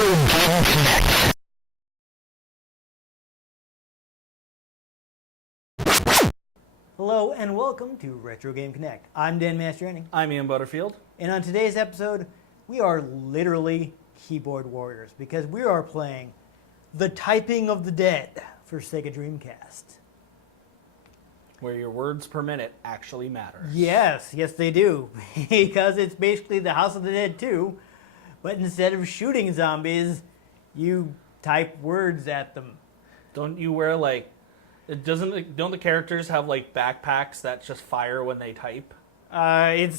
Game Connect. Hello and welcome to Retro Game Connect. I'm Dan Mastriani. I'm Ian Butterfield. And on today's episode, we are literally keyboard warriors because we are playing The Typing of the Dead for Sega Dreamcast. Where your words per minute actually matter. Yes, they do. Because it's basically the House of the Dead 2, but instead of shooting zombies, you type words at them. Don't you wear don't the characters have like backpacks that just fire when they type? They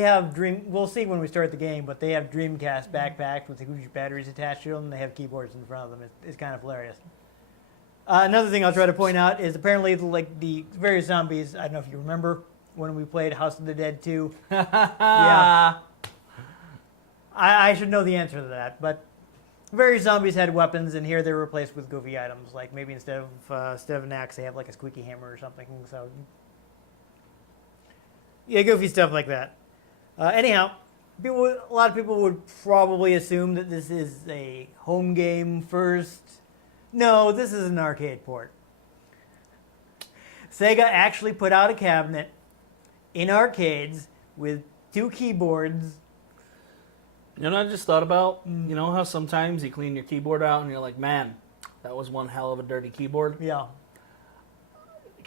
have we'll see when we start the game, but they have Dreamcast backpacks with huge batteries attached to them, and they have keyboards in front of them. It's kind of hilarious. Another thing I'll try to point out is apparently the various zombies, I don't know if you remember when we played House of the Dead 2. Yeah. I should know the answer to that, but various zombies had weapons, and here they're replaced with goofy items, like maybe instead of an axe, they have like a squeaky hammer or something. So, yeah, goofy stuff like that. Anyhow, a lot of people would probably assume that this is a home game first. No, this is an arcade port. Sega actually put out a cabinet in arcades with 2 keyboards. You know what I just thought about? You know how sometimes you clean your keyboard out and you're like, man, that was one hell of a dirty keyboard? Yeah.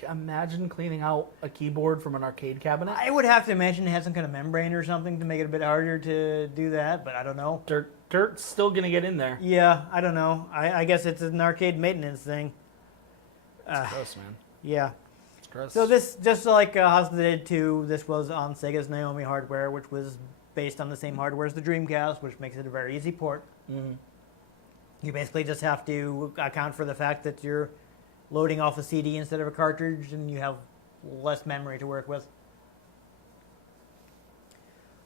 Imagine cleaning out a keyboard from an arcade cabinet. I would have to imagine it had some kind of membrane or something to make it a bit harder to do that, but I don't know. Dirt's still going to get in there. Yeah, I don't know. I guess it's an arcade maintenance thing. It's gross, man. Yeah. It's gross. So this, just like House of the Dead 2, this was on Sega's Naomi hardware, which was based on the same hardware as the Dreamcast, which makes it a very easy port. Mm-hmm. You basically just have to account for the fact that you're loading off a CD instead of a cartridge, and you have less memory to work with.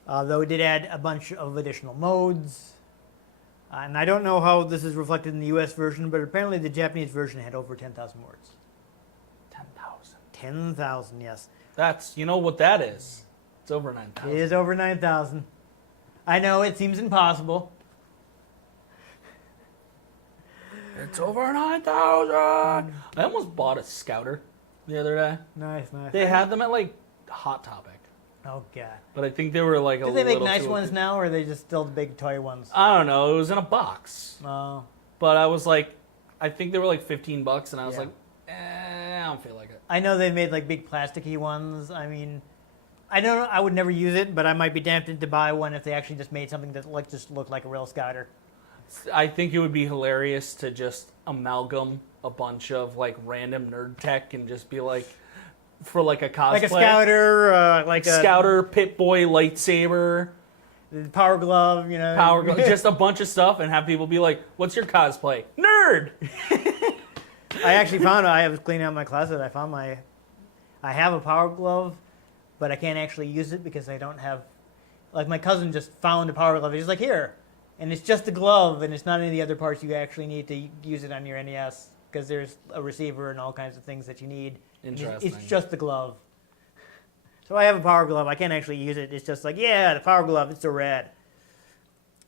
Though it did add a bunch of additional modes. And I don't know how this is reflected in the US version, but apparently the Japanese version had over 10,000 words. 10,000. 10,000, yes. You know what that is? It's over 9,000. It is over 9,000. I know, it seems impossible. It's over 9,000! I almost bought a Scouter the other day. Nice. They had them at like Hot Topic. Oh, God. But I think they were like Do they make nice ones now, or are they just still the big toy ones? I don't know. It was in a box. Oh. But I was like, I think they were like $15, and I was Yeah. like, I don't feel like it. I know they made like big plasticky ones. I mean, I don't know. I would never use it, but I might be tempted to buy one if they actually just made something that just looked like a real Scouter. I think it would be hilarious to just amalgam a bunch of like random nerd tech and just be like, for like a cosplay. Like a Scouter, like a Scouter, Pip-Boy, lightsaber. Power Glove, you know. Power Glove, just a bunch of stuff, and have people be like, what's your cosplay? Nerd! I actually found, I was cleaning out my closet, I have a Power Glove, but I can't actually use it because I don't have, like my cousin just found a Power Glove, he's like, here. And it's just a glove, and it's not any of the other parts you actually need to use it on your NES, because there's a receiver and all kinds of things that you need. Interesting. It's just the glove. So I have a Power Glove. I can't actually use it. It's just like, yeah, the Power Glove. It's so rad.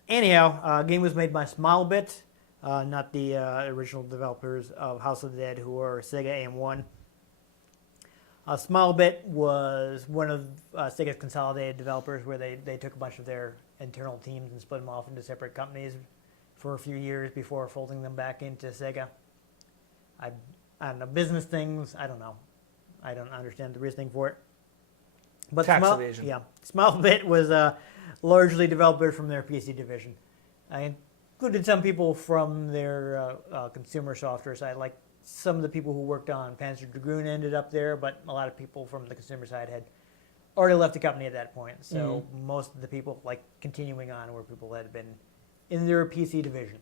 Anyhow, game was made by Smilebit, not the original developers of House of the Dead, who are Sega AM1. Smilebit was one of Sega's consolidated developers, where they took a bunch of their internal teams and split them off into separate companies for a few years before folding them back into Sega. I don't know, business things, I don't know. I don't understand the reasoning for it. But Tax evasion. Yeah, Smilebit was largely developed from their PC division. I included some people from their consumer software side, like some of the people who worked on Panzer Dragoon ended up there, but a lot of people from the consumer side had already left the company at that point. So most of the people like continuing on were people that had been in their PC division.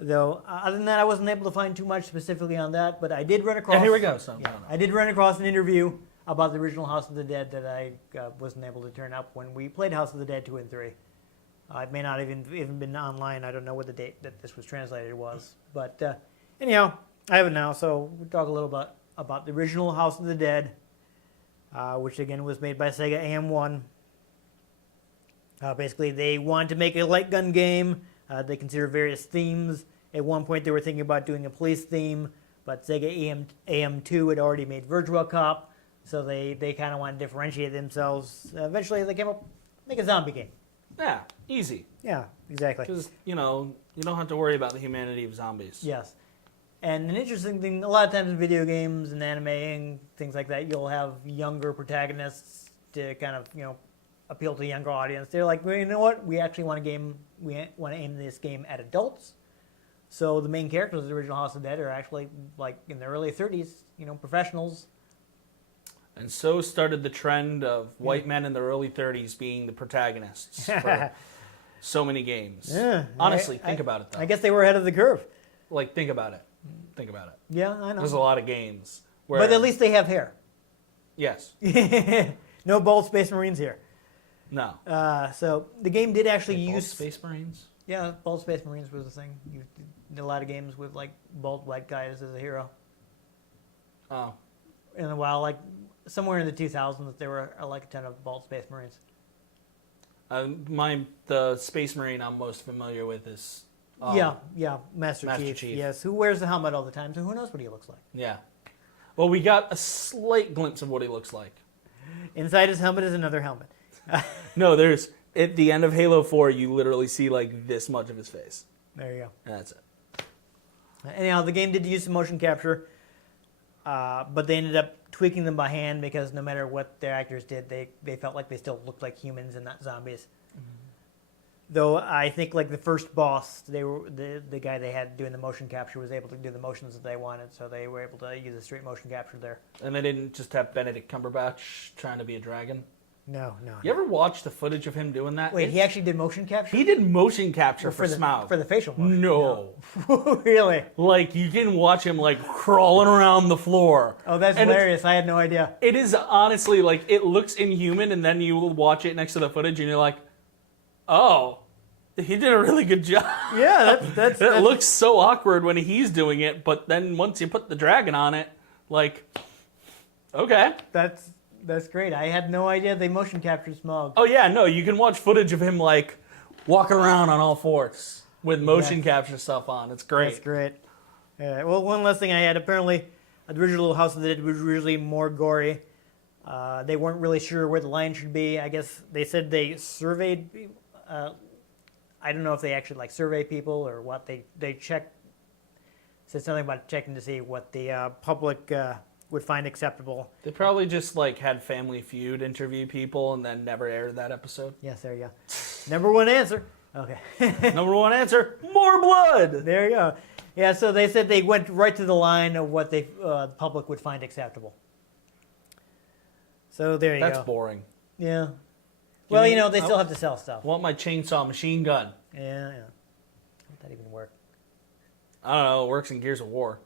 Though, other than that, I wasn't able to find too much specifically on that, but I did run across... Yeah, here we go. So, Yeah, I did run across an interview about the original House of the Dead that I wasn't able to turn up when we played House of the Dead 2 and 3. It may not have even been online. I don't know what the date that this was translated was. But anyhow, I have it now, so we'll talk a little bit about the original House of the Dead, which again was made by Sega AM1. Basically, they wanted to make a light gun game. They considered various themes. At one point, they were thinking about doing a police theme, but Sega AM2 had already made Virtual Cop, so they kind of wanted to differentiate themselves. Eventually, they came up make a zombie game. Yeah, easy. Yeah, exactly. Because, you don't have to worry about the humanity of zombies. Yes. And an interesting thing, a lot of times in video games and anime and things like that, you'll have younger protagonists to kind of, appeal to a younger audience. They're like, well, you know what? We actually want to aim this game at adults. So the main characters of the original House of the Dead are actually, like, in their early 30s, professionals. And so started the trend of white men in their early 30s being the protagonists for so many games. Yeah. Honestly, think about it, though. I guess they were ahead of the curve. Like, think about it. Think about it. Yeah, I know. There's a lot of games where... But at least they have hair. Yes. No bald Space Marines here. No. So the game did actually use... Space Marines? Yeah, bald Space Marines was the thing. You did a lot of games with, like, bald white guys as a hero. Oh. In a while, like, somewhere in the 2000s, there were, like, a ton of bald Space Marines. The Space Marine I'm most familiar with is... Master Chief. Chief. Yes, who wears the helmet all the time, so who knows what he looks like. Yeah. Well, we got a slight glimpse of what he looks like. Inside his helmet is another helmet. No, there's... At the end of Halo 4, you literally see, like, this much of his face. There you go. And that's it. Anyhow, the game did use some motion capture, but they ended up tweaking them by hand because no matter what their actors did, they felt like they still looked like humans and not zombies. Though I think like the first boss, they were the guy they had doing the motion capture was able to do the motions that they wanted, so they were able to use a straight motion capture there. And they didn't just have Benedict Cumberbatch trying to be a dragon. No. You ever watch the footage of him doing that? Wait, he actually did motion capture? He did motion capture for Smaug. For the facial motion? No. Really? Like, you can watch him, like, crawling around the floor. Oh, that's hilarious. I had no idea. It is honestly, like, it looks inhuman, and then you watch it next to the footage, and you're like, oh, he did a really good job. Yeah, that's It looks so awkward when he's doing it, but then once you put the dragon on it, like, okay. That's great. I had no idea they motion captured Smaug. Oh, yeah, no, you can watch footage of him, like, walking around on all fours with motion capture stuff on. It's great. That's great. Yeah, well, one last thing I had. Apparently, the original House of the Dead was usually more gory. They weren't really sure where the line should be. I guess they said they surveyed. I don't know if they actually like survey people or what. They checked. Said something about checking to see what the public would find acceptable. They probably just like had Family Feud interview people and then never aired that episode. Yes, there you go. Number one answer. Okay. Number one answer, more blood. There you go. Yeah, so they said they went right to the line of what the public would find acceptable. So there you go. That's boring. Yeah. Well, they still have to sell stuff. I want my chainsaw machine gun. Yeah. How'd that even work? I don't know. It works in Gears of War.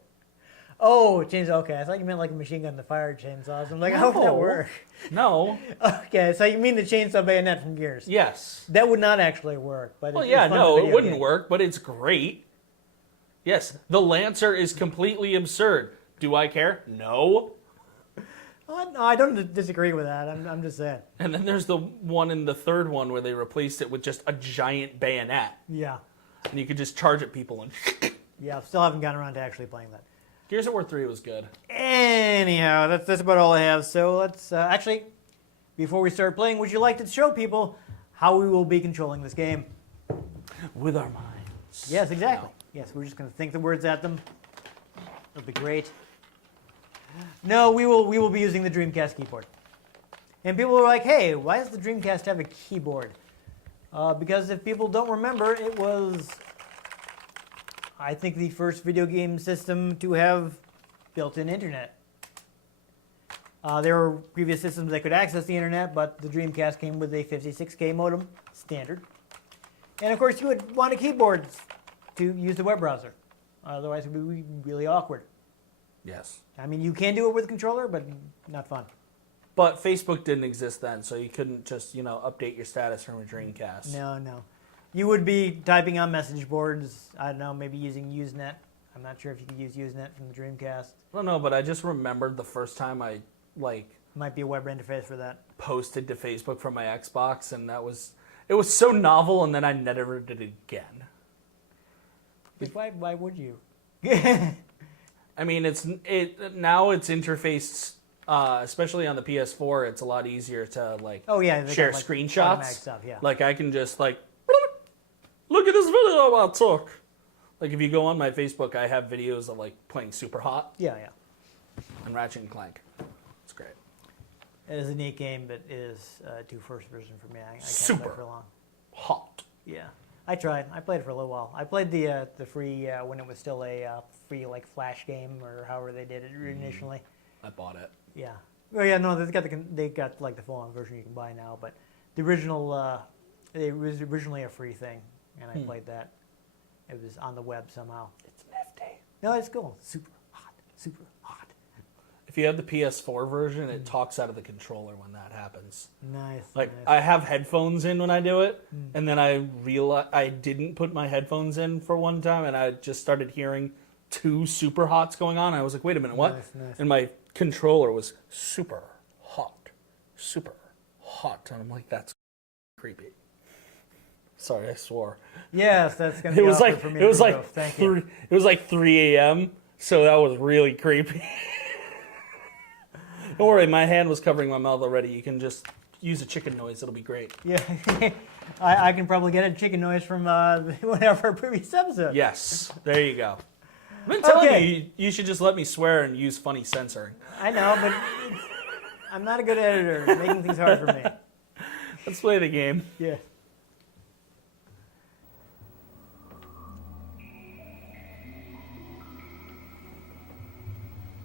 Oh, chainsaw. Okay, I thought you meant like a machine gun to fire chainsaws. I'm like, how would that work? No. Okay, so you mean the chainsaw bayonet from Gears? Yes. That would not actually work. But Well, it's yeah, fun no, for it video wouldn't games. work, but it's great. Yes, the Lancer is completely absurd. Do I care? No. No, I don't disagree with that. I'm just saying. And then there's the one in the third one where they replaced it with just a giant bayonet. Yeah. And you could just charge at people and... Yeah, still haven't gotten around to actually playing that. Gears of War 3 was good. Anyhow, that's about all I have. So let's actually, before we start playing, would you like to show people how we will be controlling this game? With our minds. Yes, exactly. Yes, we're just going to think the words at them. It'll be great. No, we will be using the Dreamcast keyboard. And people are like, hey, why does the Dreamcast have a keyboard? Because if people don't remember, it was, I think, the first video game system to have built-in internet. There were previous systems that could access the internet, but the Dreamcast came with a 56K modem, standard. And of course, you would want a keyboard to use the web browser. Otherwise, it would be really awkward. Yes. I mean, you can do it with a controller, but not fun. But Facebook didn't exist then, so you couldn't just, update your status from a Dreamcast. No. You would be typing on message boards. I don't know, maybe using Usenet. I'm not sure if you could use Usenet from the Dreamcast. I don't know, but I just remembered the first time I, Might be a web interface for that. posted to Facebook from my Xbox, and that was It was so novel, and then I never did it again. Why would you? I mean, now it's interfaced, especially on the PS4. It's a lot easier to like they share got, like, screenshots. automatic stuff, yeah. Like I can just like look at this video I took. Like if you go on my Facebook, I have videos of like playing Super Hot. Yeah. And Ratchet and Clank. It's great. It is a neat game, but it is too first person for me. I can't Super play it for long. Hot. Yeah, I tried. I played it for a little while. I played the free when it was still a free like Flash game or however they did it initially. I bought it. Yeah. Oh yeah, no, they got like the full-on version you can buy now, but the original it was originally a free thing, and I played that. It was on the web somehow. It's nifty. No, it's cool. Super hot. Super hot. If you have the PS4 version, it talks out of the controller when that happens. Nice. Like nice. I have headphones in when I do it, and then I realized I didn't put my headphones in for one time, and I just started hearing two super hots going on. I was like, wait a minute, what? Nice. And my controller was super hot. And I'm like, that's creepy. Sorry, I swore. Yes, that's gonna be It was awkward like for me it to was like remove. Thank you. it was like 3 a.m. So that was really creepy. Don't worry, my hand was covering my mouth already. You can just use a chicken noise. It'll be great. Yeah, I can probably get a chicken noise from one of our previous episodes. Yes, there you go. I've been telling Okay. you, you should just let me swear and use funny censoring. I know, but I'm not a good editor. Making things hard for me. Let's play the game. Yeah.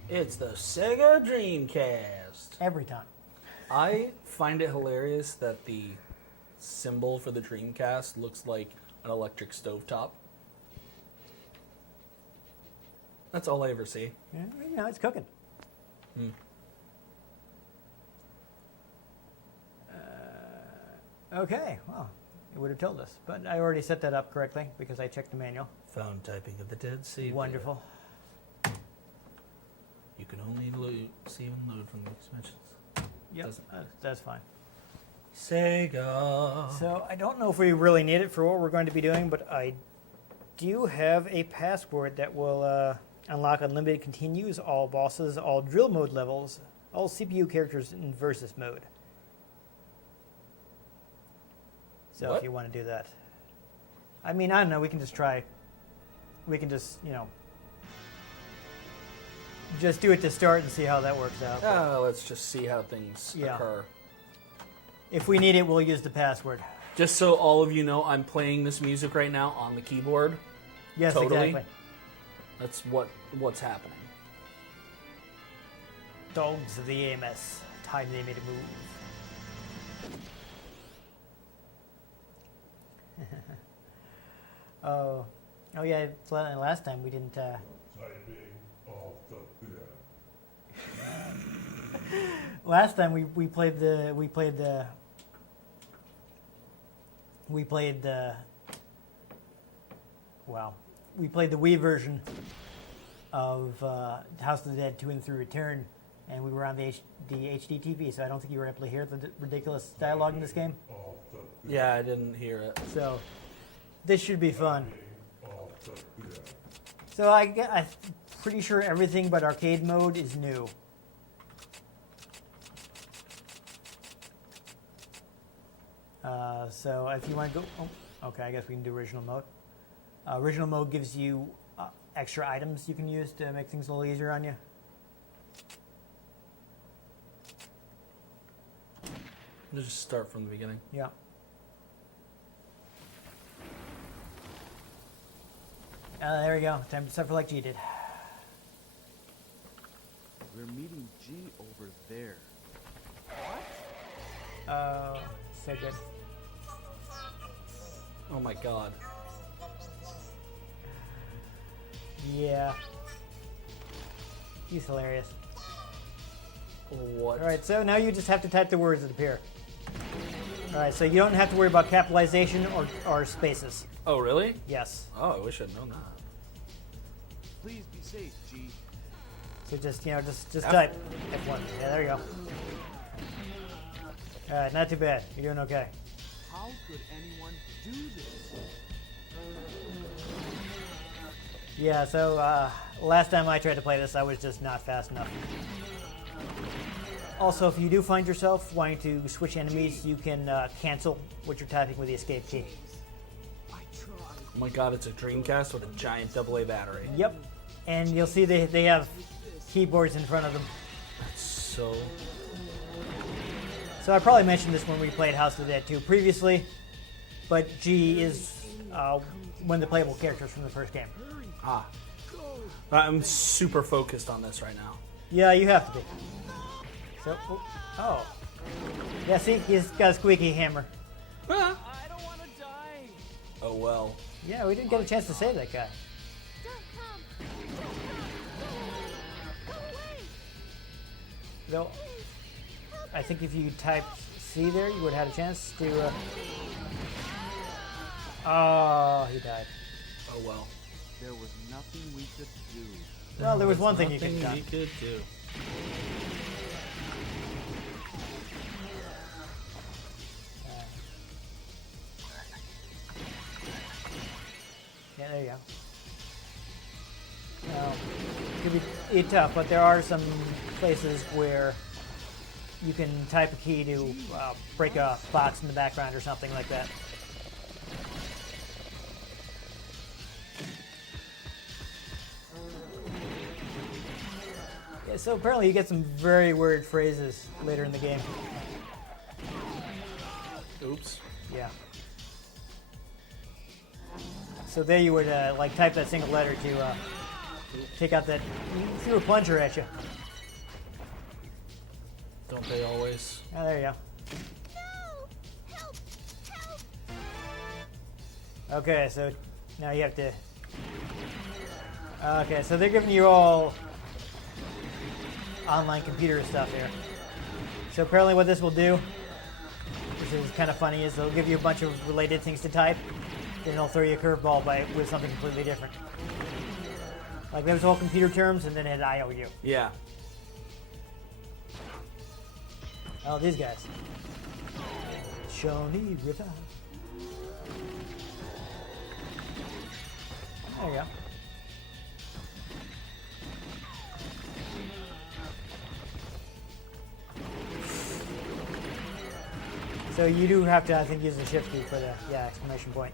It's the Sega Dreamcast. Every time. I find it hilarious that the symbol for the Dreamcast looks like an electric stovetop. That's all I ever see. Yeah, you know, it's cooking. Okay, well, it would have told us, but I already set that up correctly because I checked the manual. Found typing of the Dead Sea. Wonderful. You can only save and load from the expansions. Yep, that's fine. Sega. So I don't know if we really need it for what we're going to be doing, but I do have a password that will unlock unlimited continues, all bosses, all drill mode levels, all CPU characters in versus mode. So What? if you want to do that. I mean, I don't know, we can just try. We can just, you know, just do it to start and see how that works out. Let's just see how things occur. If we need it, we'll use the password. Just so all of you know, I'm playing this music right now on the keyboard. Yes, Totally. exactly. That's what's happening. Dogs of the AMS. Time they made a move. Oh yeah. Last time we didn't. Last time we played the Wii version of House of the Dead 2 and 3 Return, and we were on the HD TV, so I don't think you were able to hear the ridiculous dialogue in this game. Yeah, I didn't hear it. So this should be fun. So I'm pretty sure everything but arcade mode is new. So if you want to go, okay, I guess we can do original mode. Original mode gives you extra items you can use to make things a little easier on you. Let's just start from the beginning. Yeah. There we go. Time to suffer like G did. We're meeting G over there. So good. Oh my god. Yeah. He's hilarious. What? All right, so now you just have to type the words that appear. All right, so you don't have to worry about capitalization or spaces. Oh, really? Yes. Oh, I wish I'd known that. Please be safe, G. So just type F1. Yeah, there you go. All right, not too bad. You're doing okay. How could anyone do this? Yeah, so last time I tried to play this, I was just not fast enough. Also, if you do find yourself wanting to switch enemies, you can cancel what you're typing with the escape key. I tried. Oh my god, it's a Dreamcast with a giant AA battery. Yep. And you'll see they have keyboards in front of them. That's so... So I probably mentioned this when we played House of the Dead 2 previously, but G is one of the playable characters from the first game. Ah. I'm super focused on this right now. Yeah, you have to be. So, oh. Yeah, see, he's got a squeaky hammer. Ah. I don't want to die. Oh well. Yeah, we didn't get a chance to save that guy. Don't come. Go away. Though, I think if you typed C there, you would have had a chance to... Oh, he died. Oh well. There was nothing we could do. Well, there was one thing you could Nothing have we done. could do. Yeah, there you go. It could be tough, but there are some places where you can type a key to break a box in the background or something like that. Yeah, so apparently you get some very weird phrases later in the game. Oops. Yeah. So there you would like type that single letter to take out that. He threw a plunger at you. Don't they always? Oh, there you go. No! Help! Help! Okay, so now you have to. Okay, so they're giving you all online computer stuff here. So apparently, what this will do, which is kind of funny, is they'll give you a bunch of related things to type, then they'll throw you a curveball with something completely different. Like there was all computer terms, and then it had IOU. Yeah. Oh, these guys. Shawnee River. There you go. So you do have to, I think, use the shift key for the exclamation point.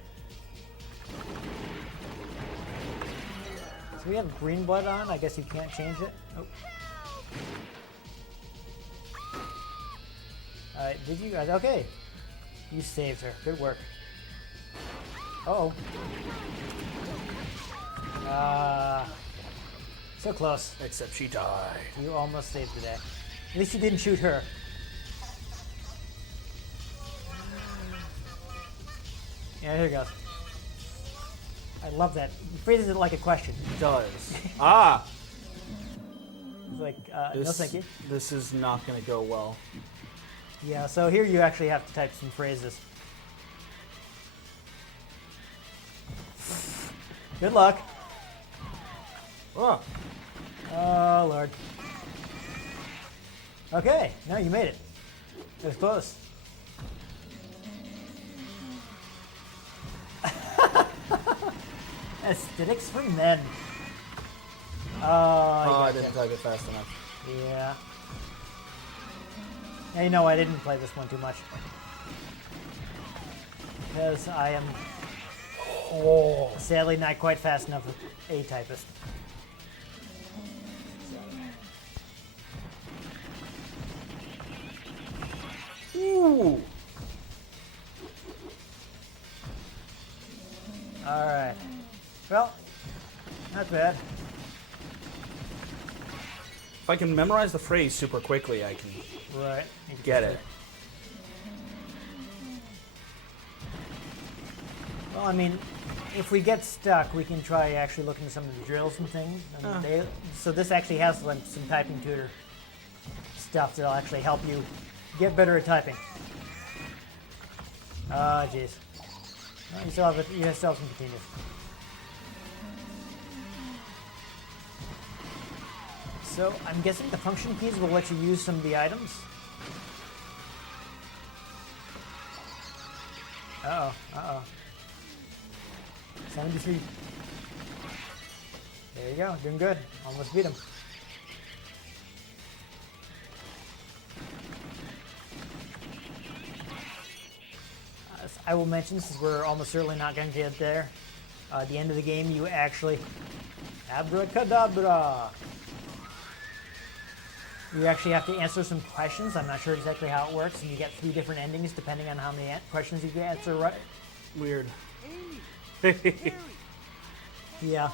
So we have green blood on. I guess you can't change it. Oh. Did you guys? Okay. You saved her. Good work. Uh-oh. So close. Except she died. You almost saved the day. At least you didn't shoot her. Yeah, here it goes. I love that. He phrases it like a question. It does. Ah! It's like, no This, thank you. this is not going to go well. Yeah, so here you actually have to type some phrases. Good luck. Oh. Oh, Lord. Okay, no, you made it. It was close. Aesthetics for men. Oh, I gotcha. didn't type it fast enough. Yeah. Yeah, you know, I didn't play this one too much. Because I am sadly not quite fast enough with a typist. Ooh. Alright. Well, not bad. If I can memorize the phrase super quickly, I can Right. get it. Well, I mean, if we get stuck, we can try actually looking at some of the drills and things. And so this actually has like some typing tutor stuff that'll actually help you get better at typing. Ah, jeez. Well, you still have some continues. So I'm guessing the function keys will let you use some of the items. Uh-oh, uh-oh. 73. There you go, doing good. Almost beat him. I will mention, since we're almost certainly not going to get there, at the end of the game, you actually... Abracadabra! You actually have to answer some questions. I'm not sure exactly how it works, and you get 3 different endings depending on how many questions you can answer right. Weird. Yeah.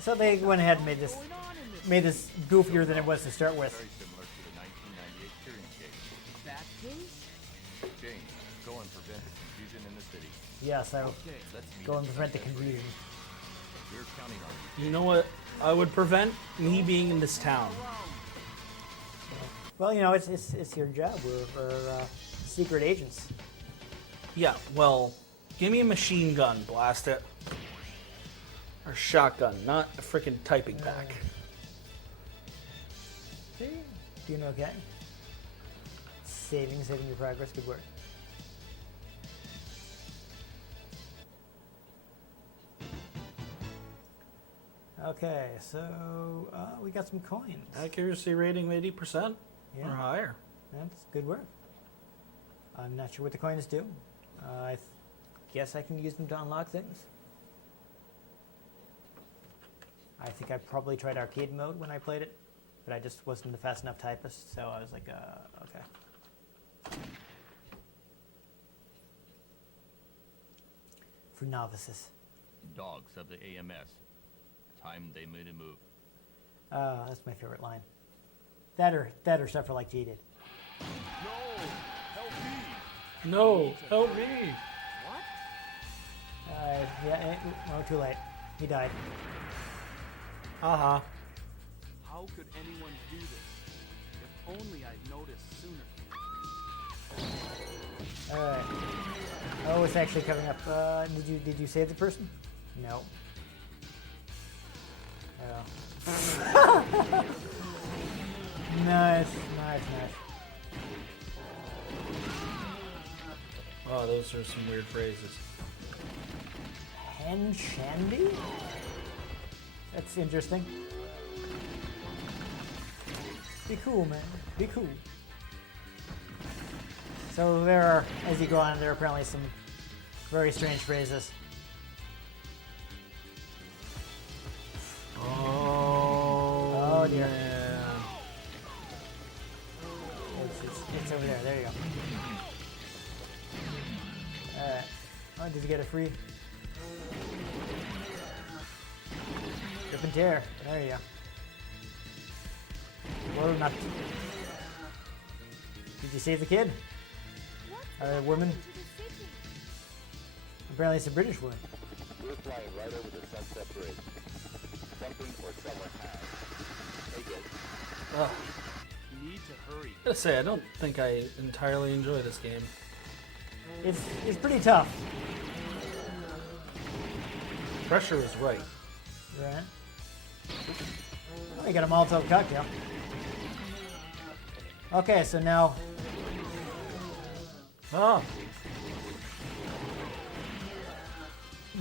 So they went ahead and made this goofier than it was to start with. Very similar to the 1998 Turing case. That case? James, go and prevent the confusion in the city. Yes, I will Okay. Let's meet go and at prevent the Sunset confusion. Bridge. We're counting on you. You know what? I would prevent me being in this town. Well, you know, it's your job. We're secret agents. Yeah, well, give me a machine gun, blast it. Or shotgun, not a freaking typing pack. See? Doing okay. Saving your progress. Good work. Okay, so we got some coins. Accuracy rating of 80% Yeah. or higher. That's good work. I'm not sure what the coins do. I guess I can use them to unlock things. I think I probably tried arcade mode when I played it, but I just wasn't a fast enough typist, so I was like, okay. For novices. Dogs of the AMS. Time they made a move. That's my favorite line. That or stuff for like G did. No! Help me! No, help me. What? Yeah, oh, too late. He died. Haha. How could anyone do this? If only I'd noticed sooner. Alright. Oh, it's actually coming up. Did you save the person? No. Oh. Nice. Oh, those are some weird phrases. Hen Shandy? That's interesting. Be cool, man. Be cool. So there are, as you go on, there are apparently some very strange phrases. Oh, dear. man. It's over there. There you go. Alright. Oh, did you get a free? Rip and tear. There you go. Well, not. Did you save the kid? Or the woman? To the city. Apparently it's a British woman. We're flying right over the Sunset Bridge. Something or someone has. Take it. Ugh. You need to hurry. I gotta say, I don't think I entirely enjoy this game. It's pretty tough. Pressure is right. Right. Oh, you got a Molotov cocktail. Okay, so now. Oh,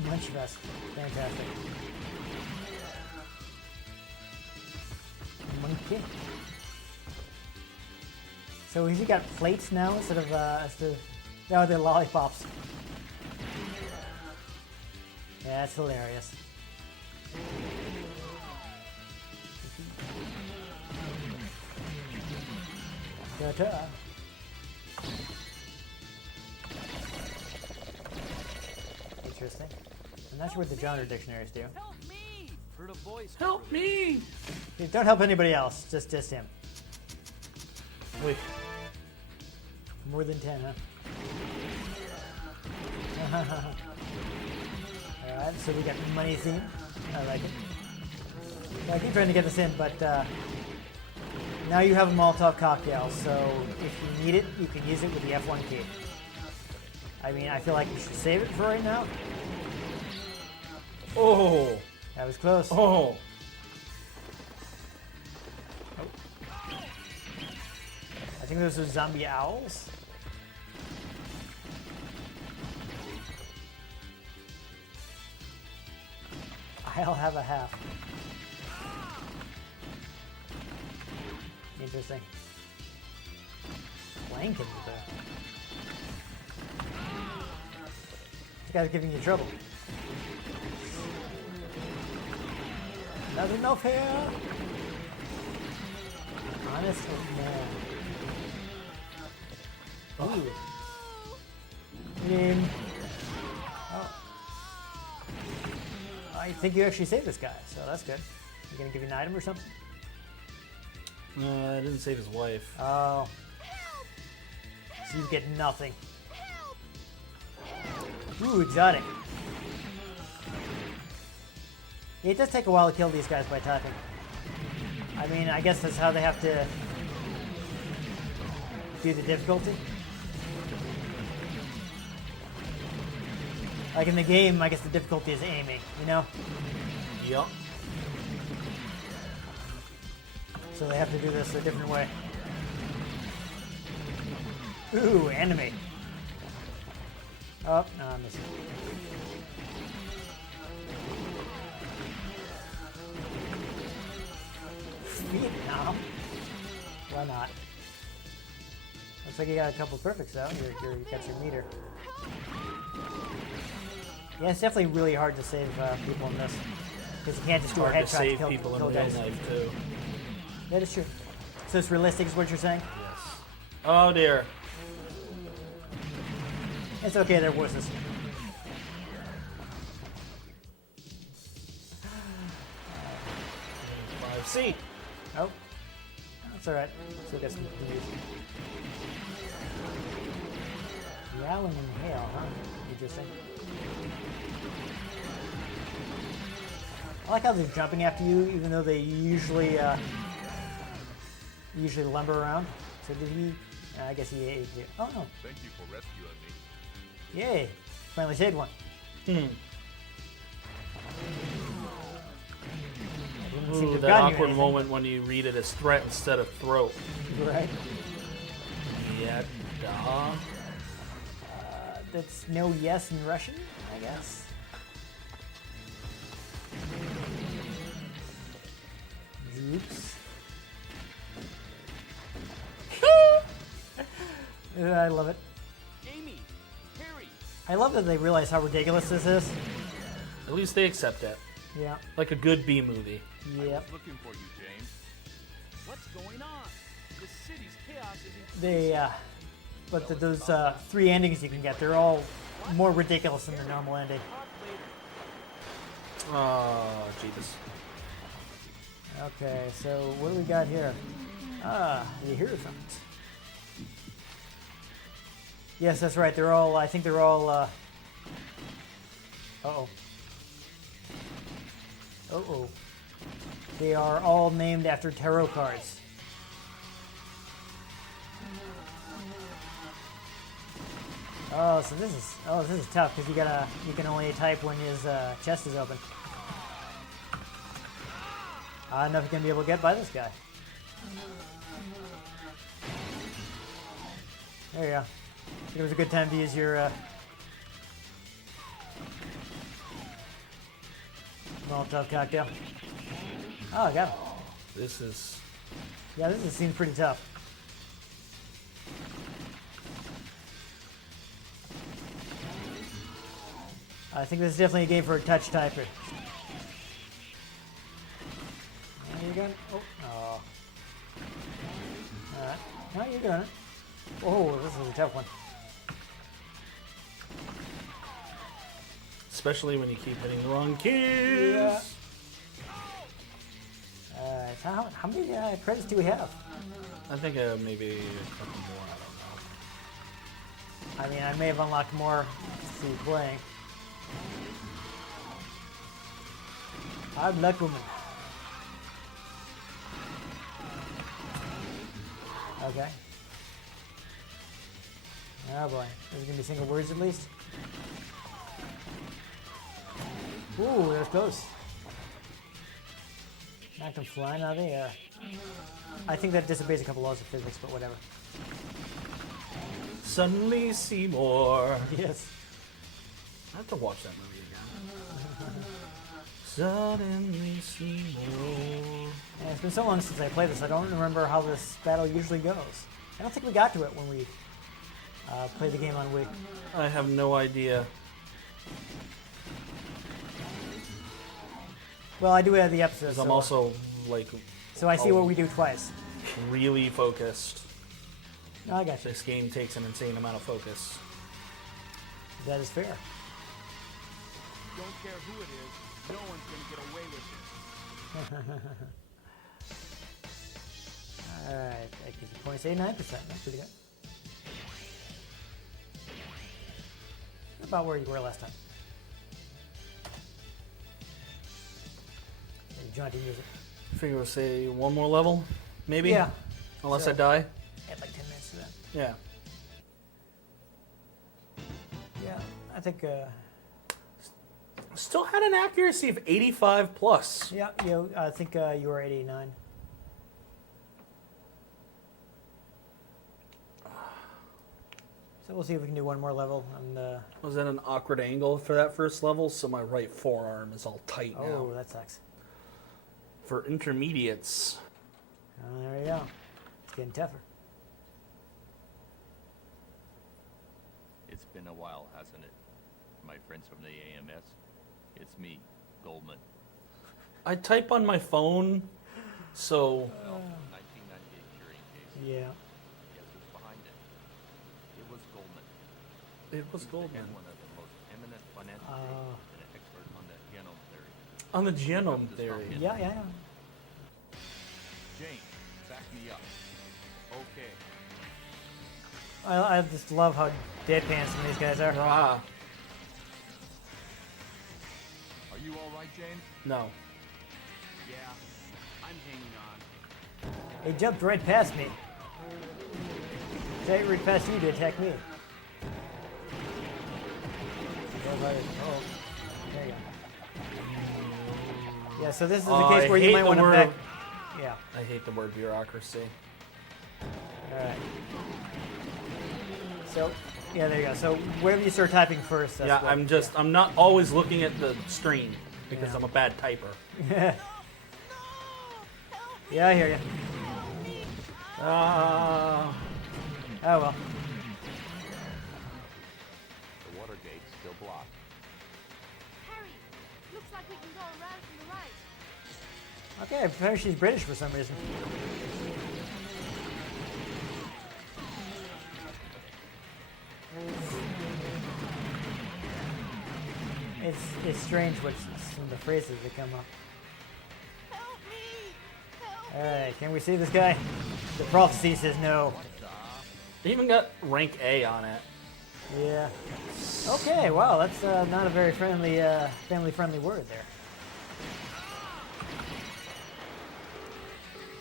Munch Fest. Fantastic. Monkey. So has he got plates now instead of no, they're lollipops. Yeah, that's hilarious. Ta-ta. Interesting. I'm not sure what the genre dictionaries do. Help me! Heard a voice. help me! Hey, don't help anybody else, just him. Wait, More than 10, huh? Alright, so we got money theme. I like it. I keep trying to get this in, but now you have a Molotov cocktail, so if you need it, you can use it with the F1 key. I mean, I feel like you should save it for right now. oh, That was close. oh. I think those are zombie owls. I'll have a half. Interesting. Flanking with there. This guy's giving you trouble. Not enough here. Honestly, man. Ooh. Oh. I think you actually saved this guy, so that's good. You gonna give you an item or something? No, I didn't save his wife. Oh. So you get nothing. Ooh, exotic. It does take a while to kill these guys by typing. I mean, I guess that's how they have to do the difficulty. Like in the game, I guess the difficulty is aiming, you know? Yup. So they have to do this a different way. Ooh, enemy. Oh, no, I'm missing. Vietnam? Why not? Looks like you got a couple perfects though. You got your meter. Yeah, it's definitely really hard to save people in this. Because you can't just do a Hard to headshot to save kill, people in kill real guys. life too. That is true. So it's realistic is what you're saying? Yes. Oh dear. It's okay, they're wusses. C. Oh. That's alright. Still got some views. Yowling in hail, huh? Interesting. I like how they're jumping after you, even though they usually lumber around. So did he? I guess he ate you. Oh no! Thank you for rescuing me. Yay! Finally saved one. Seem to Ooh, have that gotten you awkward anything. moment when you read it as threat instead of throat. Right. Yeah, duh. That's no yes in Russian, I guess. Oops. I love it. Amy, Harry, I love that they realize how ridiculous this is. At least they accept it. Yeah. Like a good B movie. Yep. Looking for you, James. what's going on? The city's chaos is They, but those 3 endings you can get, they're all more ridiculous than the normal ending. Oh, Jesus. Okay, so what do we got here? Ah, the Hierophant. Yes, that's right. They're all, I think they're all, uh-oh. Uh-oh. They are all named after tarot cards. Oh, so this is tough because you can only type when his chest is open. I don't know if you're gonna be able to get by this guy. There you go. It was a good time to use your Molotov cocktail. Oh, I got him. This is... Yeah, this seems pretty tough. I think this is definitely a game for a touch typer. There you go. Oh. Alright. No, you're doing it. Oh, this is a tough one. Especially when you keep hitting the wrong keys. Yeah. So how many credits do we have? I think maybe a couple more. I don't know. I mean, I may have unlocked more through playing. I'm Luck Woman. Okay. Oh boy. There's gonna be single words at least. Ooh, that's close. Knocked him flying out of the air. I think that disobeys a couple laws of physics, but whatever. Suddenly Seymour. Yes. I have to watch that movie again. Suddenly see more. Yeah, it's been so long since I played this, I don't remember how this battle usually goes. I don't think we got to it when we played the game on Wii. I have no idea. Well, I do have the episodes. 'Cause I'm so- also like So I see what we do twice. really focused. No, I got you. This game takes an insane amount of focus. That is fair. Don't care who it is, no one's gonna get away with it. Alright, that gives me points. 89%. That's pretty good. About where you were last time. Jaunty music. I figure we'll say one more level, maybe? Yeah. Unless So- I die? Add like 10 minutes to that. Yeah. Yeah, I think, Still had an accuracy of 85 plus. yeah, I think you were at 89. So we'll see if we can do one more level. And, I was at an awkward angle for that first level, so my right forearm is all tight oh, now. that sucks. For intermediates, Oh, there you go. It's getting tougher. It's been a while, hasn't it? My friends from the AMS. It's me, Goldman. I type on my phone, so 1998 curing case. Yeah. Guess who's behind it? It was Goldman. it was Goldman. And one of the most eminent financial and an expert on the genome theory. On the genome theory. Yeah. Jane, back me up. Okay. I just love how deadpan some of these guys are. Ah, Are you all right, Jane? no. Yeah, I'm hanging on. They jumped right past me. Right past you to attack me. Oh, there you go. Yeah, so this is the I case where you hate might the want to word- back. Yeah. I hate the word bureaucracy. All right. So, yeah, there you go. So wherever you start typing first. That's Yeah, what- I'm not always looking at the screen because Yeah. I'm a bad typer. Yeah. Yeah, I hear you. Ah, Oh well. The water gate's still blocked. Harry, looks like we can go around from the right. Okay, apparently she's British for some reason. It's strange what some of the phrases that come up. Help me! Help! Alright, can we see this guy? The prophecy says no. they even got rank A on it. Yeah. Okay, wow, that's not a very friendly, family-friendly word there.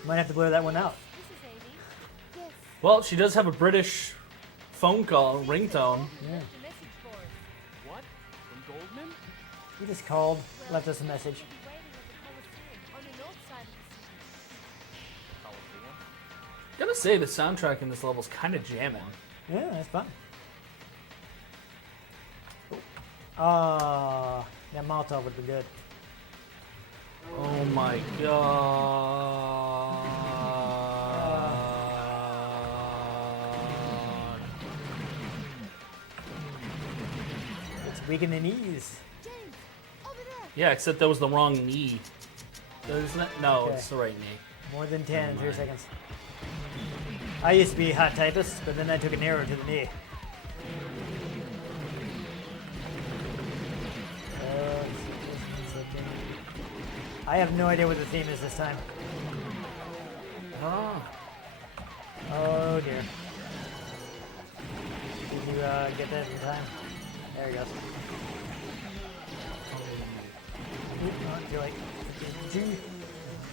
Might have to blur that one out. This is Amy. Yes. Well, she does have a British phone call ringtone. Yeah. The message for us. What? From Goldman? He just called, left us a message. We'll be waiting at the Coliseum on the north side of the city. Coliseum? Gotta say, the soundtrack in this level is kind of jamming. Yeah, that's fun. That Molotov would be good. Oh my god. It's weak in the knees. James, over there. Yeah, except that was the wrong knee. Isn't it? No, Okay. it's the right knee. More than 10 in 3 seconds. I used to be a hot typist, but then I took an arrow to the knee. I have no idea what the theme is this time. Ah. Oh dear. Did you get that in time? There he goes. Oop, not too late.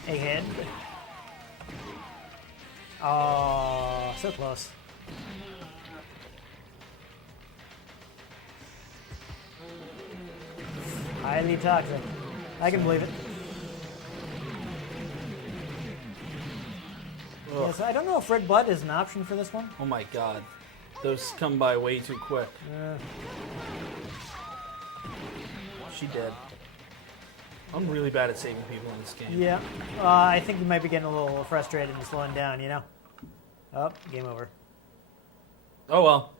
Egghead. Oh, so close. Highly toxic. I can believe it. Ugh. Yes, I don't know if red blood is an option for this one. Oh my god. Those come by way too quick. Uh, She dead. I'm really bad at saving people in this game. Yeah. I think you might be getting a little frustrated and slowing down, you know? Oh, game over. Oh well.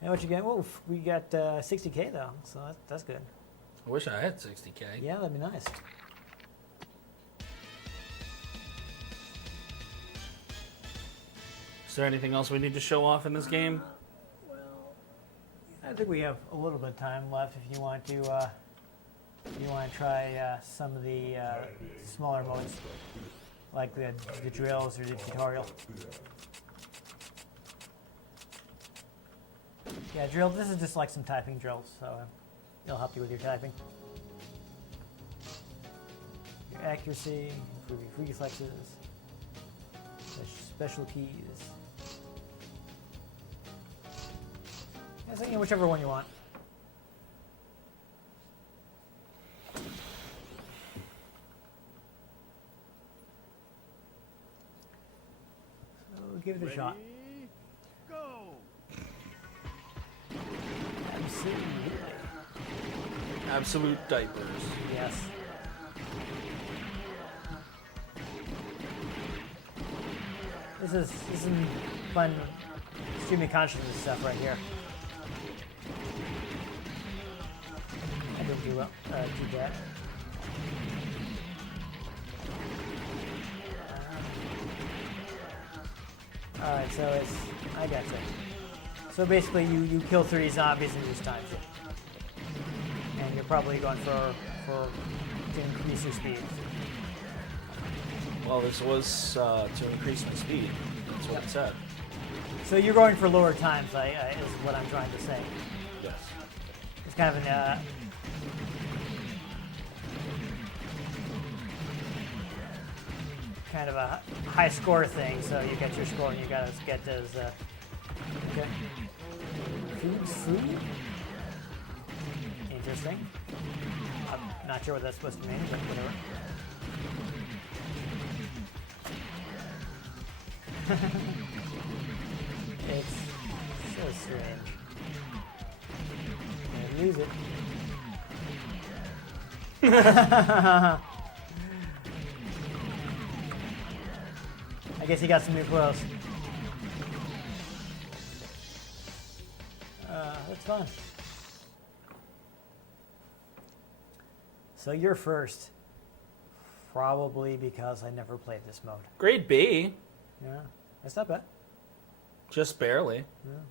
Hey, what you get? Whoa, we got 60K though, so that's good. I wish I had 60K. Yeah, that'd be nice. Is there anything else we need to show off in this game? I think we have a little bit of time left if you want to. Try some of the smaller modes, like the drills or the tutorial. Yeah, drill. This is just like some typing drills, so it'll help you with your typing. Your accuracy, improve your reflexes, special keys. Yeah, so, you know, whichever one you want. So give it a shot. Go! Absolutely. Absolute diapers. Yes. This is some fun streaming consciousness stuff right here. I didn't do well. Too bad. Alright, so it's... I gotcha. So basically you kill 30 zombies and just times it. And you're probably going for to increase your speed. Well, this was to increase my speed. That's what it said. So you're going for lower times, is what I'm trying to say. Yes. It's kind of an... kind of a high score thing, so you get your score and you gotta get those, okay. Food's free? Interesting. I'm not sure what that's supposed to mean, but whatever. It's so strange. I lose it. I guess he got some new clothes. That's fun. So you're first. Probably because I never played this mode. Grade B. Yeah, that's not bad. Just barely. Yeah.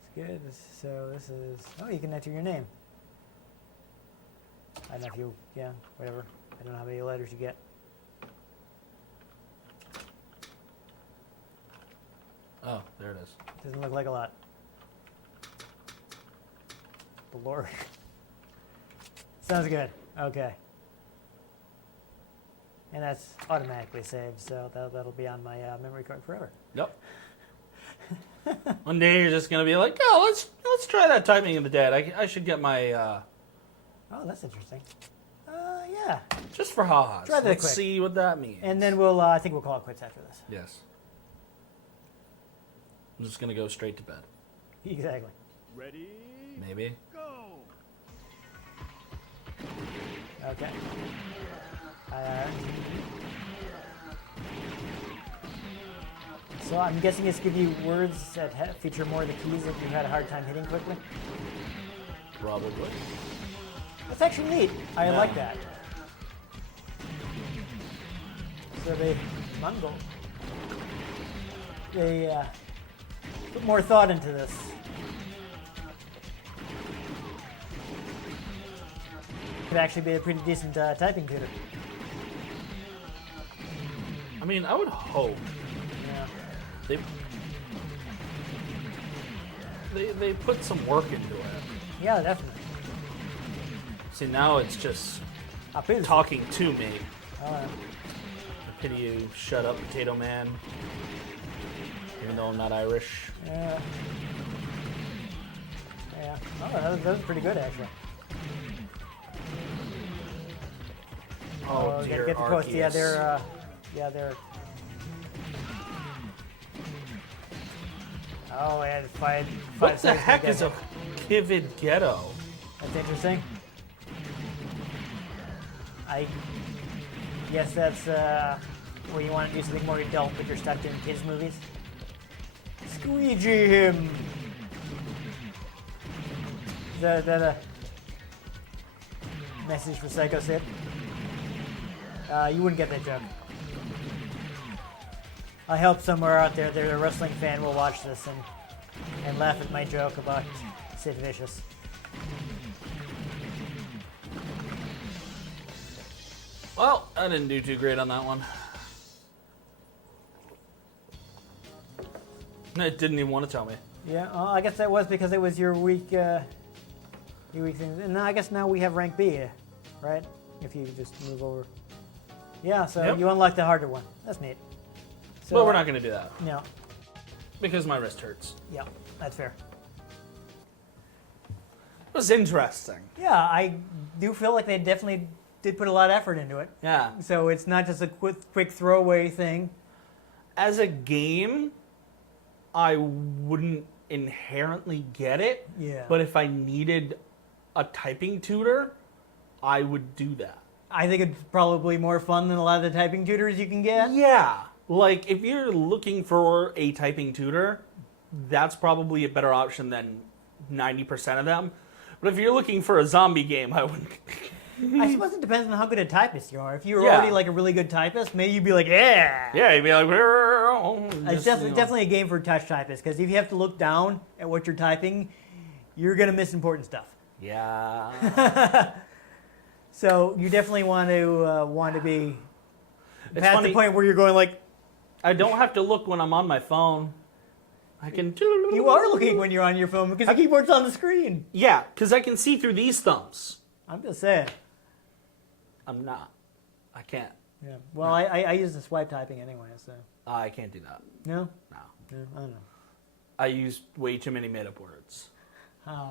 It's good. So this is... Oh, you can enter your name. I don't know if you... Yeah, whatever. I don't know how many letters you get. Oh, there it is. Doesn't look like a lot. The Lord. Sounds good. Okay. And that's automatically saved, so that'll be on my memory card forever. Yep. One day you're just gonna be like, oh, let's try that typing in the dead. I should get my Oh, that's interesting. Yeah. just for ha-has. Try that Let's quick. see what that means. And then we'll I think we'll call it quits after this. Yes. I'm just gonna go straight to bed. Exactly. Ready? Maybe. Go! Okay. So I'm guessing it's give you words that feature more of the keys that you've had a hard time hitting quickly. Probably. That's actually neat. I Yeah. like that. So they put more thought into this. Could actually be a pretty decent typing tutor. I mean, I would hope Yeah. they put some work into it. Yeah, definitely. See, now it's just talking to me. I pity you, shut up, Potato Man. Even though I'm not Irish. Yeah. Yeah. Oh, that was pretty good actually. Oh, you dear gotta get the post. Yeah, Arceus. they're. Oh, I had five What the seconds to heck get is a it. Kivid Ghetto? That's interesting. I guess that's where you want to do something more adult, but you're stuck doing kids' movies. Squeegee him! Is that a message for Psycho Sid? You wouldn't get that joke. I hope somewhere out there there's a wrestling fan will watch this and laugh at my joke about Sid Vicious. Well, I didn't do too great on that one. It didn't even want to tell me. Yeah, I guess that was because it was your week thing. And I guess now we have rank B, right? If you just move over. Yeah, so Yep. you unlocked the harder one. That's neat. So, Well, we're not going to do that No, because my wrist hurts. yeah, that's fair. It was interesting. Yeah, I do feel like they definitely did put a lot of effort into it. Yeah. So it's not just a quick throwaway thing. As a game, I wouldn't inherently get it. Yeah. But if I needed a typing tutor, I would do that. I think it's probably more fun than a lot of the typing tutors you can get. Yeah. Like, if you're looking for a typing tutor, that's probably a better option than 90% of them. But if you're looking for a zombie game, I wouldn't. I suppose it depends on how good a typist you are. If you're Yeah. already like a really good typist, maybe you'd be like, yeah. Yeah, you'd be like, It's definitely a game for touch typists, because if you have to look down at what you're typing, you're going to miss important stuff. Yeah. So you definitely want to be It's past funny. the point where you're going like, I don't have to look when I'm on my phone. I can. you are looking when you're on your phone because the keyboard's on the screen. Yeah, because I can see through these thumbs. I'm just saying. I'm not. I can't. Yeah. Well, I use the swipe typing anyway, so. I can't do that. No? No. No, I don't know. I use way too many made-up words. Oh,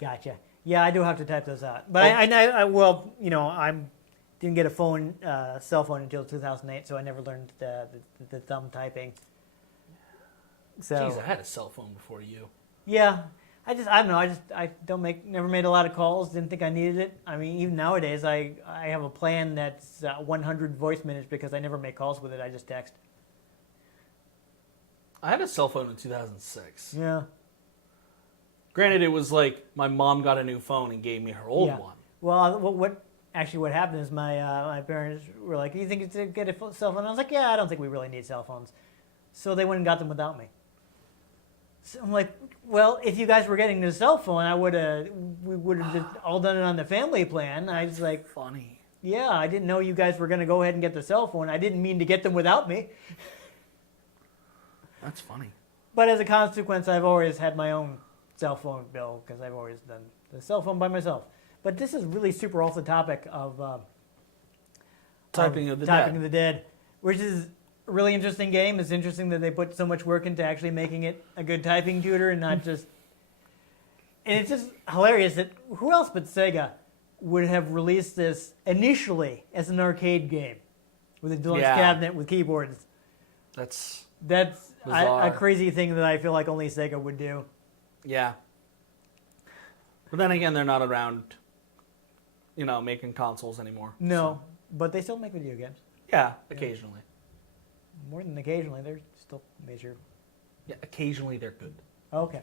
gotcha. Yeah, I do have to type those out. But I didn't get a cell phone until 2008, so I never learned the thumb typing. So Jeez, I had a cell phone before you. yeah, I don't know. I never made a lot of calls. Didn't think I needed it. I mean, even nowadays, I have a plan that's 100 voice minutes because I never make calls with it. I just text. I had a cell phone in 2006. Yeah. Granted, it was like my mom got a new phone and gave me her old Yeah. one. Well, what happened is my parents were like, "You think to get a cell phone?" I was like, "Yeah, I don't think we really need cell phones." So they went and got them without me. So I'm like, "Well, if you guys were getting the cell phone, we would have just all done it on the family plan." I was like, Funny. "Yeah, I didn't know you guys were going to go ahead and get the cell phone. I didn't mean to get them without me." That's funny. But as a consequence, I've always had my own cell phone bill because I've always done the cell phone by myself. But this is really super off the topic of Typing of the Dead, which is a really interesting game. It's interesting that they put so much work into actually making it a good typing tutor and not just... And it's just hilarious that who else but Sega would have released this initially as an arcade game with a deluxe cabinet with keyboards. That's a bizarre. crazy thing that I feel like only Sega would do. Yeah. But then again, they're not around, making consoles anymore. No, but they still make video games. Yeah, occasionally. More than occasionally, they're still major. Yeah, occasionally they're good. Okay.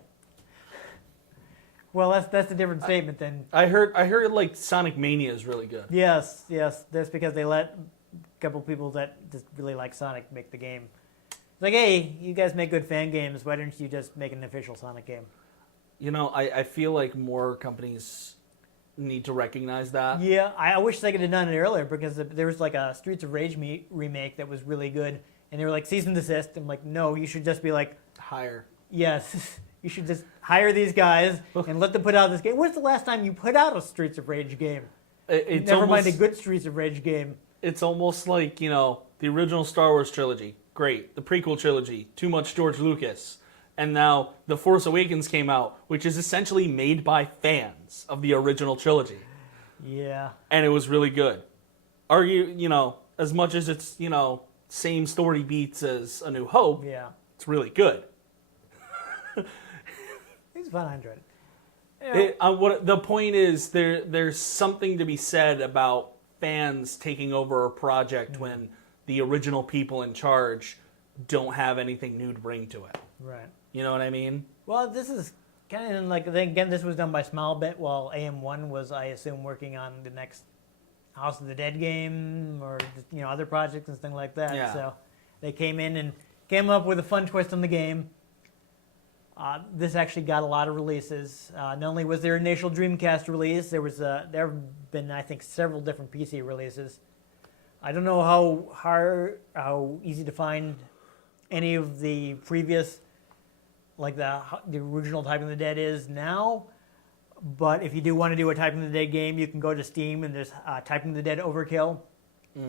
Well, that's a different statement than. I heard like Sonic Mania is really good. Yes. That's because they let a couple people that just really like Sonic make the game. It's like, hey, you guys make good fan games. Why don't you just make an official Sonic game? I feel like more companies need to recognize that. Yeah, I wish Sega had done it earlier because there was like a Streets of Rage remake that was really good, and they were like cease and desist. I'm like, no, you should just be like, Higher. yes, you should just hire these guys and let them put out this game. When's the last time you put out a Streets of Rage game? It's Never almost, mind a good Streets of Rage game. It's almost like, the original Star Wars trilogy. Great. The prequel trilogy. Too much George Lucas. And now The Force Awakens came out, which is essentially made by fans of the original trilogy. Yeah. And it was really good. As much as it's, same story beats as A New Hope, Yeah. it's really good. It was fun. I enjoyed it. What the point is, there's something to be said about fans taking over a project when the original people in charge don't have anything new to bring to it. Right. You know what I mean? Well, this is kind of like, again, this was done by Smilebit, while AM1 was, I assume, working on the next House of the Dead game or other projects and things like that. Yeah. So they came in and came up with a fun twist on the game. This actually got a lot of releases. Not only was there an initial Dreamcast release, there have been, I think, several different PC releases. I don't know how easy to find any of the previous, like the original Typing the Dead is now, but if you do want to do a Typing the Dead game, you can go to Steam and there's Typing the Dead Overkill,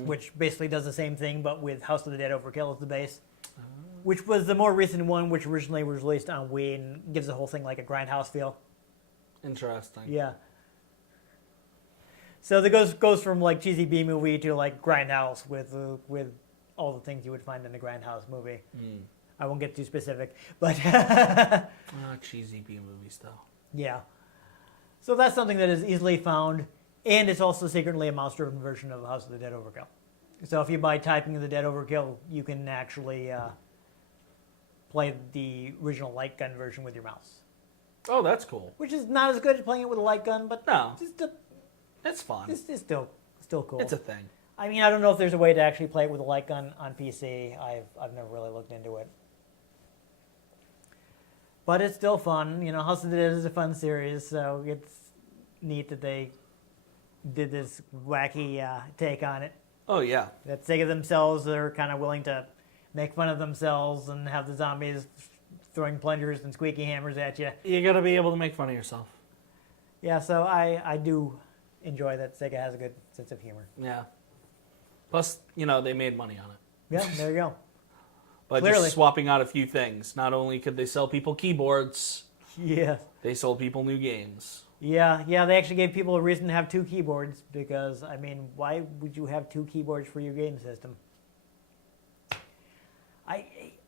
which basically does the same thing, but with House of the Dead Overkill as the base. Which was the more recent one, which originally was released on Wii and gives the whole thing like a grindhouse feel. Interesting. Yeah. So it goes from like cheesy B movie to like grindhouse with all the things you would find in a grindhouse movie. I won't get too specific, but Cheesy B movies though. yeah. So that's something that is easily found, and it's also secretly a mouse-driven version of House of the Dead Overkill. So if you buy Typing the Dead Overkill, you can actually play the original light gun version with your mouse. Oh, that's cool. Which is not as good as playing it with a light gun, but No. it's fun. It's still cool. It's a thing. I mean, I don't know if there's a way to actually play it with a light gun on PC. I've never really looked into it. But it's still fun. House of the Dead is a fun series, so it's neat that they did this wacky take on it. Oh, yeah. That Sega themselves are kind of willing to make fun of themselves and have the zombies throwing plungers and squeaky hammers at you. You gotta be able to make fun of yourself. Yeah, so I do enjoy that Sega has a good sense of humor. Yeah. Plus, they made money on it. Yeah, there you go. By Clearly. just swapping out a few things. Not only could they sell people keyboards, Yeah. they sold people new games. Yeah, they actually gave people a reason to have two keyboards because, I mean, why would you have two keyboards for your game system?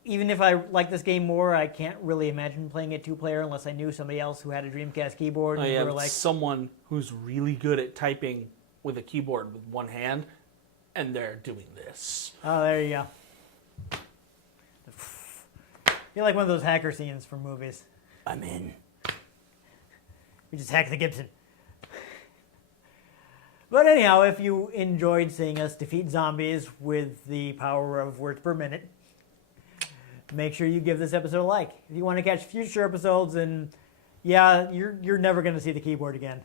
Even if I like this game more, I can't really imagine playing it two-player unless I knew somebody else who had a Dreamcast keyboard. Oh, And yeah, we were like, someone who's really good at typing with a keyboard with one hand, and they're doing this. oh, there you go. You're like one of those hacker scenes from movies. I'm in. We just hacked the Gibson. But anyhow, if you enjoyed seeing us defeat zombies with the power of words per minute, make sure you give this episode a like. If you want to catch future episodes, and you're never going to see the keyboard again.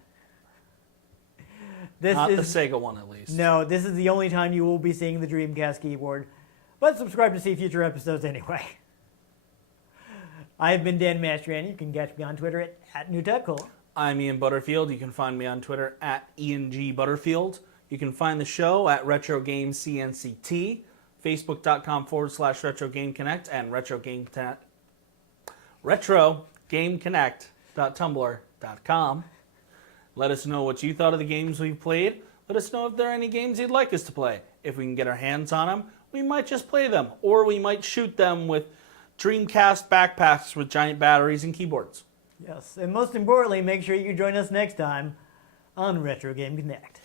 Not the Sega one, at least. No, this is the only time you will be seeing the Dreamcast keyboard. But subscribe to see future episodes anyway. I've been Dan Mastriani. You can catch me on Twitter at NewTechCola. I'm Ian Butterfield. You can find me on Twitter at IanG Butterfield. You can find the show at RetroGameCNCT, Facebook.com/RetroGameConnect, and RetroGameConnect.tumblr.com. Let us know what you thought of the games we've played. Let us know if there are any games you'd like us to play. If we can get our hands on them, we might just play them, or we might shoot them with Dreamcast backpacks with giant batteries and keyboards. Yes, and most importantly, make sure you join us next time on Retro Game Connect.